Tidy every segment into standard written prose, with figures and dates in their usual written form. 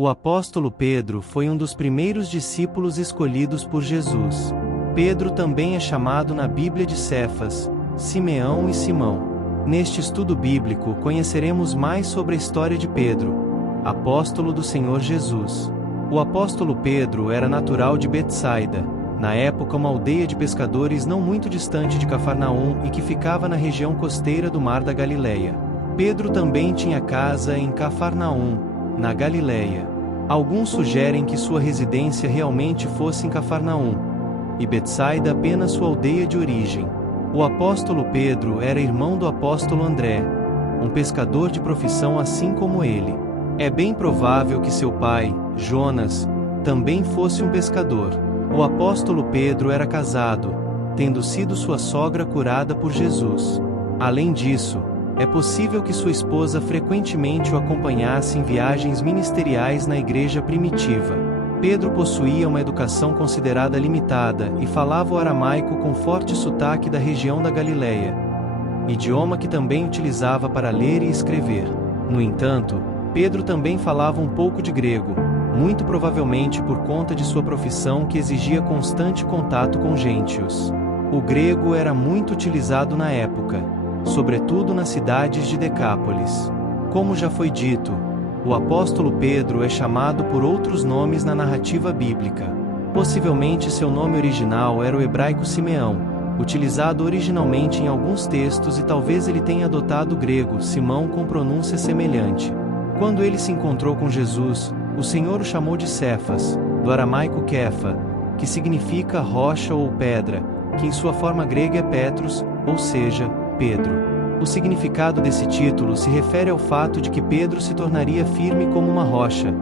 O apóstolo Pedro foi um dos primeiros discípulos escolhidos por Jesus. Pedro também é chamado na Bíblia de Cefas, Simeão e Simão. Neste estudo bíblico conheceremos mais sobre a história de Pedro, apóstolo do Senhor Jesus. O apóstolo Pedro era natural de Betsaida, na época uma aldeia de pescadores não muito distante de Cafarnaum e que ficava na região costeira do Mar da Galileia. Pedro também tinha casa em Cafarnaum, na Galileia. Alguns sugerem que sua residência realmente fosse em Cafarnaum, e Betsaida apenas sua aldeia de origem. O apóstolo Pedro era irmão do apóstolo André, um pescador de profissão assim como ele. É bem provável que seu pai, Jonas, também fosse um pescador. O apóstolo Pedro era casado, tendo sido sua sogra curada por Jesus. Além disso, é possível que sua esposa frequentemente o acompanhasse em viagens ministeriais na igreja primitiva. Pedro possuía uma educação considerada limitada e falava o aramaico com forte sotaque da região da Galileia, idioma que também utilizava para ler e escrever. No entanto, Pedro também falava um pouco de grego, muito provavelmente por conta de sua profissão que exigia constante contato com gentios. O grego era muito utilizado na época, sobretudo nas cidades de Decápolis. Como já foi dito, o apóstolo Pedro é chamado por outros nomes na narrativa bíblica. Possivelmente seu nome original era o hebraico Simeão, utilizado originalmente em alguns textos, e talvez ele tenha adotado o grego Simão com pronúncia semelhante. Quando ele se encontrou com Jesus, o Senhor o chamou de Cefas, do aramaico Kefa, que significa rocha ou pedra, que em sua forma grega é Petros, ou seja, Pedro. O significado desse título se refere ao fato de que Pedro se tornaria firme como uma rocha,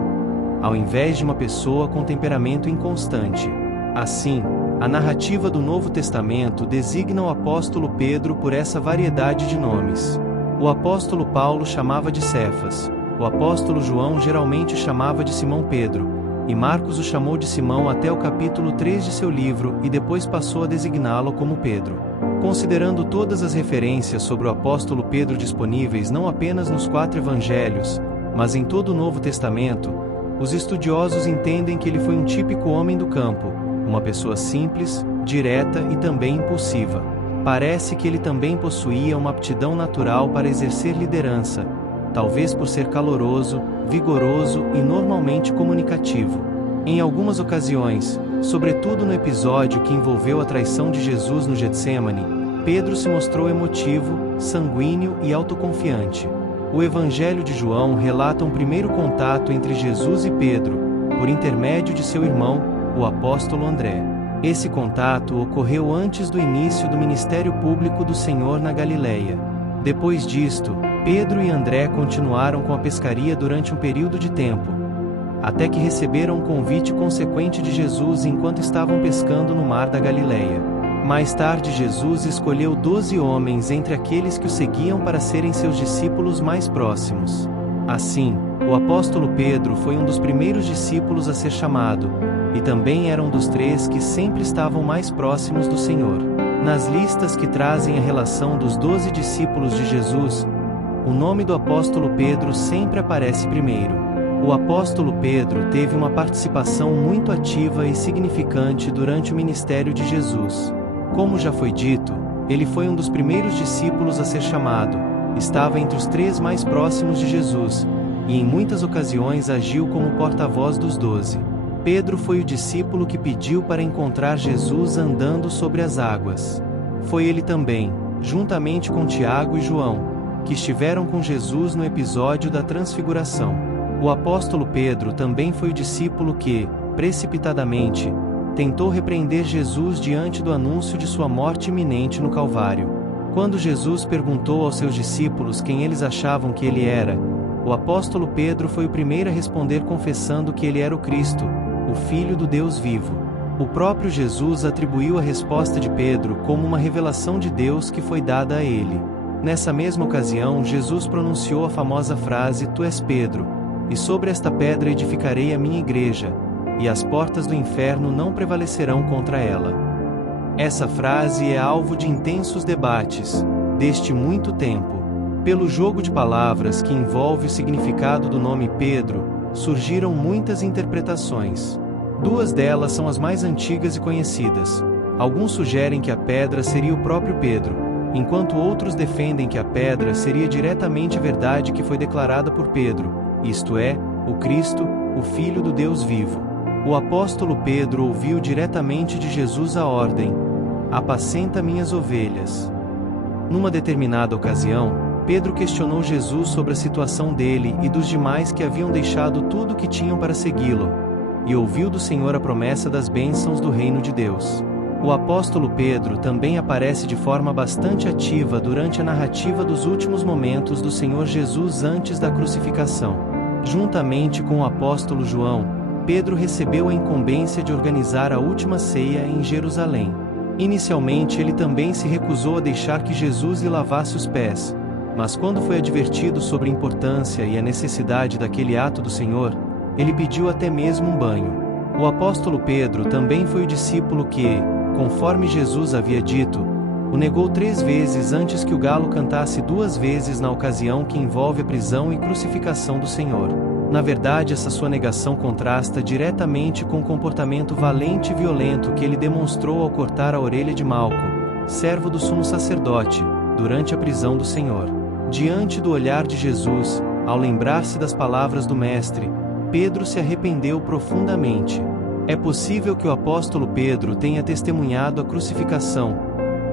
ao invés de uma pessoa com temperamento inconstante. Assim, a narrativa do Novo Testamento designa o apóstolo Pedro por essa variedade de nomes. O apóstolo Paulo chamava de Cefas, o apóstolo João geralmente chamava de Simão Pedro, e Marcos o chamou de Simão até o capítulo 3 de seu livro e depois passou a designá-lo como Pedro. Considerando todas as referências sobre o apóstolo Pedro disponíveis não apenas nos 4 evangelhos, mas em todo o Novo Testamento, os estudiosos entendem que ele foi um típico homem do campo, uma pessoa simples, direta e também impulsiva. Parece que ele também possuía uma aptidão natural para exercer liderança, talvez por ser caloroso, vigoroso e normalmente comunicativo. Em algumas ocasiões, sobretudo no episódio que envolveu a traição de Jesus no Getsêmani, Pedro se mostrou emotivo, sanguíneo e autoconfiante. O Evangelho de João relata um primeiro contato entre Jesus e Pedro, por intermédio de seu irmão, o apóstolo André. Esse contato ocorreu antes do início do ministério público do Senhor na Galileia. Depois disto, Pedro e André continuaram com a pescaria durante um período de tempo, até que receberam um convite consequente de Jesus enquanto estavam pescando no Mar da Galileia. Mais tarde Jesus escolheu 12 homens entre aqueles que o seguiam para serem seus discípulos mais próximos. Assim, o apóstolo Pedro foi um dos primeiros discípulos a ser chamado, e também era um dos 3 que sempre estavam mais próximos do Senhor. Nas listas que trazem a relação dos 12 discípulos de Jesus, o nome do apóstolo Pedro sempre aparece primeiro. O apóstolo Pedro teve uma participação muito ativa e significante durante o ministério de Jesus. Como já foi dito, ele foi um dos primeiros discípulos a ser chamado, estava entre os 3 mais próximos de Jesus, e em muitas ocasiões agiu como porta-voz dos 12. Pedro foi o discípulo que pediu para encontrar Jesus andando sobre as águas. Foi ele também, juntamente com Tiago e João, que estiveram com Jesus no episódio da Transfiguração. O apóstolo Pedro também foi o discípulo que, precipitadamente, tentou repreender Jesus diante do anúncio de sua morte iminente no Calvário. Quando Jesus perguntou aos seus discípulos quem eles achavam que ele era, o apóstolo Pedro foi o primeiro a responder confessando que ele era o Cristo, o Filho do Deus vivo. O próprio Jesus atribuiu a resposta de Pedro como uma revelação de Deus que foi dada a ele. Nessa mesma ocasião, Jesus pronunciou a famosa frase: "Tu és Pedro, e sobre esta pedra edificarei a minha igreja, e as portas do inferno não prevalecerão contra ela." Essa frase é alvo de intensos debates, desde muito tempo. Pelo jogo de palavras que envolve o significado do nome Pedro, surgiram muitas interpretações. Duas delas são as mais antigas e conhecidas. Alguns sugerem que a pedra seria o próprio Pedro, enquanto outros defendem que a pedra seria diretamente a verdade que foi declarada por Pedro, isto é, o Cristo, o Filho do Deus vivo. O apóstolo Pedro ouviu diretamente de Jesus a ordem: apacenta minhas ovelhas. Numa determinada ocasião, Pedro questionou Jesus sobre a situação dele e dos demais que haviam deixado tudo o que tinham para segui-lo, e ouviu do Senhor a promessa das bênçãos do reino de Deus. O apóstolo Pedro também aparece de forma bastante ativa durante a narrativa dos últimos momentos do Senhor Jesus antes da crucificação. Juntamente com o apóstolo João, Pedro recebeu a incumbência de organizar a última ceia em Jerusalém. Inicialmente ele também se recusou a deixar que Jesus lhe lavasse os pés, mas quando foi advertido sobre a importância e a necessidade daquele ato do Senhor, ele pediu até mesmo um banho. O apóstolo Pedro também foi o discípulo que, conforme Jesus havia dito, o negou 3 vezes antes que o galo cantasse 2 vezes na ocasião que envolve a prisão e crucificação do Senhor. Na verdade, essa sua negação contrasta diretamente com o comportamento valente e violento que ele demonstrou ao cortar a orelha de Malco, servo do sumo sacerdote, durante a prisão do Senhor. Diante do olhar de Jesus, ao lembrar-se das palavras do Mestre, Pedro se arrependeu profundamente. É possível que o apóstolo Pedro tenha testemunhado a crucificação,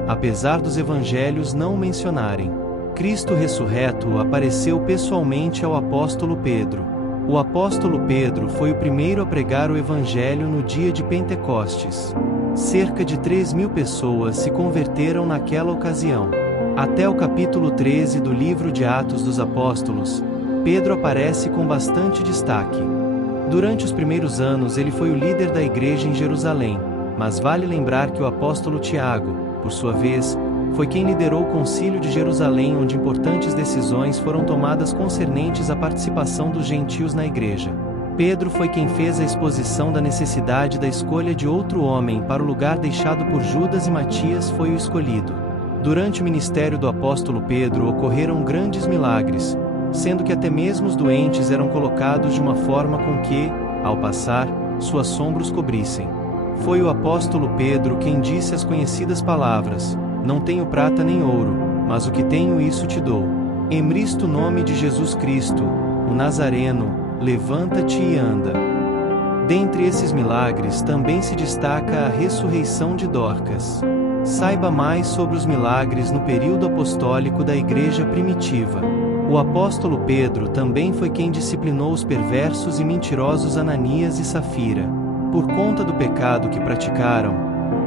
apesar dos evangelhos não o mencionarem. Cristo ressurreto apareceu pessoalmente ao apóstolo Pedro. O apóstolo Pedro foi o primeiro a pregar o evangelho no dia de Pentecostes. Cerca de 3.000 pessoas se converteram naquela ocasião. Até o capítulo 13 do livro de Atos dos Apóstolos, Pedro aparece com bastante destaque. Durante os primeiros anos ele foi o líder da igreja em Jerusalém, mas vale lembrar que o apóstolo Tiago, por sua vez, foi quem liderou o concílio de Jerusalém, onde importantes decisões foram tomadas concernentes à participação dos gentios na igreja. Pedro foi quem fez a exposição da necessidade da escolha de outro homem para o lugar deixado por Judas, e Matias foi o escolhido. Durante o ministério do apóstolo Pedro ocorreram grandes milagres, sendo que até mesmo os doentes eram colocados de uma forma com que, ao passar, suas sombras cobrissem. Foi o apóstolo Pedro quem disse as conhecidas palavras: não tenho prata nem ouro, mas o que tenho isso te dou. Embristo o nome de Jesus Cristo, o Nazareno, levanta-te e anda. Dentre esses milagres também se destaca a ressurreição de Dorcas. Saiba mais sobre os milagres no período apostólico da igreja primitiva. O apóstolo Pedro também foi quem disciplinou os perversos e mentirosos Ananias e Safira. Por conta do pecado que praticaram,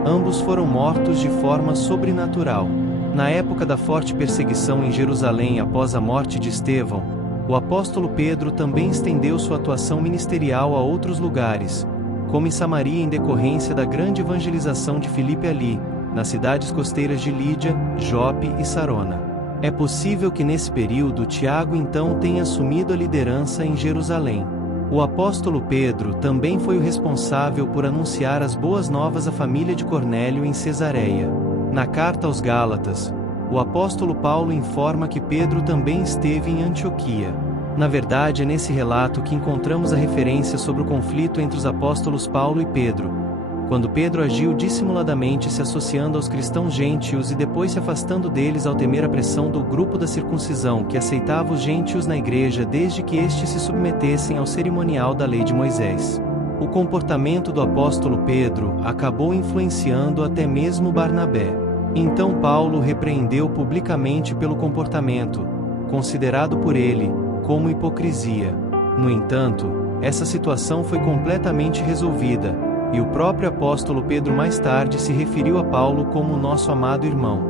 ambos foram mortos de forma sobrenatural. Na época da forte perseguição em Jerusalém após a morte de Estevão, o apóstolo Pedro também estendeu sua atuação ministerial a outros lugares, como em Samaria em decorrência da grande evangelização de Filipe ali, nas cidades costeiras de Lídia, Jope e Sarona. É possível que nesse período Tiago então tenha assumido a liderança em Jerusalém. O apóstolo Pedro também foi o responsável por anunciar as boas novas à família de Cornélio em Cesareia. Na carta aos Gálatas, o apóstolo Paulo informa que Pedro também esteve em Antioquia. Na verdade, é nesse relato que encontramos a referência sobre o conflito entre os apóstolos Paulo e Pedro, quando Pedro agiu dissimuladamente se associando aos cristãos gentios e depois se afastando deles ao temer a pressão do grupo da circuncisão que aceitava os gentios na igreja desde que estes se submetessem ao cerimonial da lei de Moisés. O comportamento do apóstolo Pedro acabou influenciando até mesmo Barnabé. Então Paulo repreendeu publicamente pelo comportamento, considerado por ele como hipocrisia. No entanto, essa situação foi completamente resolvida, e o próprio apóstolo Pedro mais tarde se referiu a Paulo como nosso amado irmão.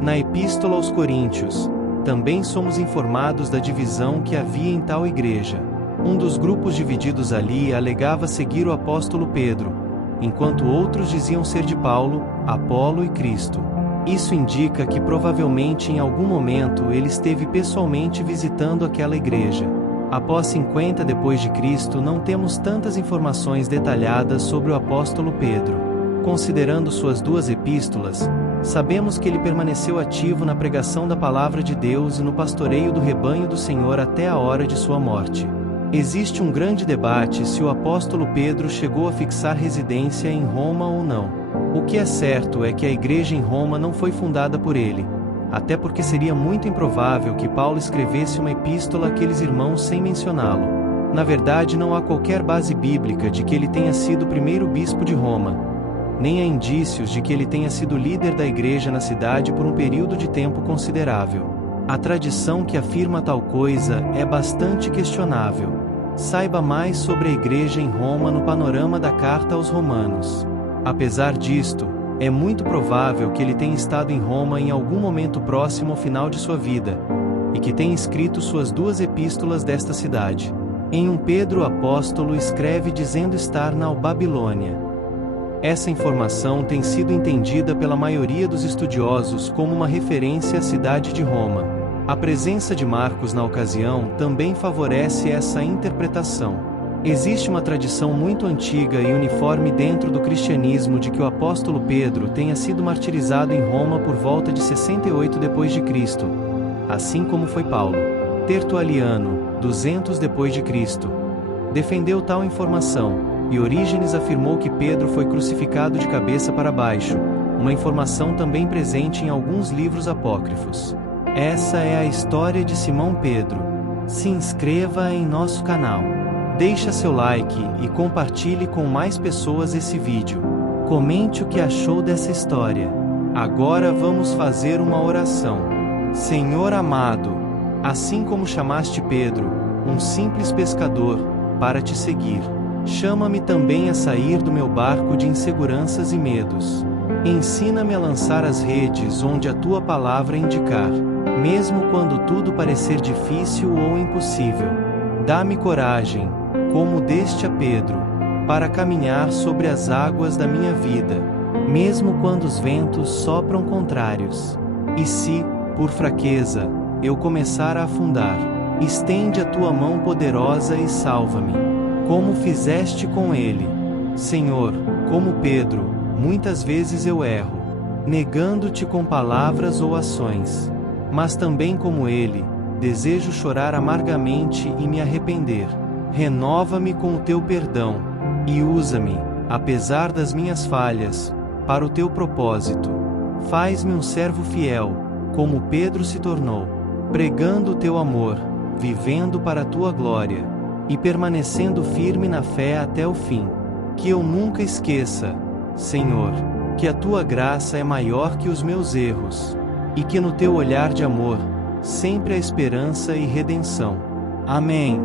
Na Epístola aos Coríntios, também somos informados da divisão que havia em tal igreja. Um dos grupos divididos ali alegava seguir o apóstolo Pedro, enquanto outros diziam ser de Paulo, Apolo e Cristo. Isso indica que provavelmente em algum momento ele esteve pessoalmente visitando aquela igreja. Após 50 depois de Cristo, não temos tantas informações detalhadas sobre o apóstolo Pedro. Considerando suas 2 epístolas, sabemos que ele permaneceu ativo na pregação da palavra de Deus e no pastoreio do rebanho do Senhor até a hora de sua morte. Existe um grande debate se o apóstolo Pedro chegou a fixar residência em Roma ou não. O que é certo é que a igreja em Roma não foi fundada por ele, até porque seria muito improvável que Paulo escrevesse uma epístola àqueles irmãos sem mencioná-lo. Na verdade, não há qualquer base bíblica de que ele tenha sido o primeiro bispo de Roma, nem há indícios de que ele tenha sido líder da igreja na cidade por um período de tempo considerável. A tradição que afirma tal coisa é bastante questionável. Saiba mais sobre a igreja em Roma no panorama da carta aos Romanos. Apesar disto, é muito provável que ele tenha estado em Roma em algum momento próximo ao final de sua vida, e que tenha escrito suas 2 epístolas desta cidade. Em 1 Pedro, o apóstolo escreve dizendo estar na Babilônia. Essa informação tem sido entendida pela maioria dos estudiosos como uma referência à cidade de Roma. A presença de Marcos na ocasião também favorece essa interpretação. Existe uma tradição muito antiga e uniforme dentro do cristianismo de que o apóstolo Pedro tenha sido martirizado em Roma por volta de 68 d.C., assim como foi Paulo. Tertuliano, 200 d.C., defendeu tal informação, e Orígenes afirmou que Pedro foi crucificado de cabeça para baixo, uma informação também presente em alguns livros apócrifos. Essa é a história de Simão Pedro. Se inscreva em nosso canal. Deixe seu like e compartilhe com mais pessoas esse vídeo. Comente o que achou dessa história. Agora vamos fazer uma oração. Senhor amado, assim como chamaste Pedro, um simples pescador, para te seguir, chama-me também a sair do meu barco de inseguranças e medos. Ensina-me a lançar as redes onde a tua palavra indicar, mesmo quando tudo parecer difícil ou impossível. Dá-me coragem, como deste a Pedro, para caminhar sobre as águas da minha vida, mesmo quando os ventos sopram contrários. E se, por fraqueza, eu começar a afundar, estende a tua mão poderosa e salva-me, como fizeste com ele. Senhor, como Pedro, muitas vezes eu erro, negando-te com palavras ou ações. Mas também como ele, desejo chorar amargamente e me arrepender. Renova-me com o teu perdão, e usa-me, apesar das minhas falhas, para o teu propósito. Faz-me um servo fiel, como Pedro se tornou, pregando o teu amor, vivendo para a tua glória, e permanecendo firme na fé até o fim. Que eu nunca esqueça, Senhor, que a tua graça é maior que os meus erros, e que no teu olhar de amor, sempre há esperança e redenção. Amém.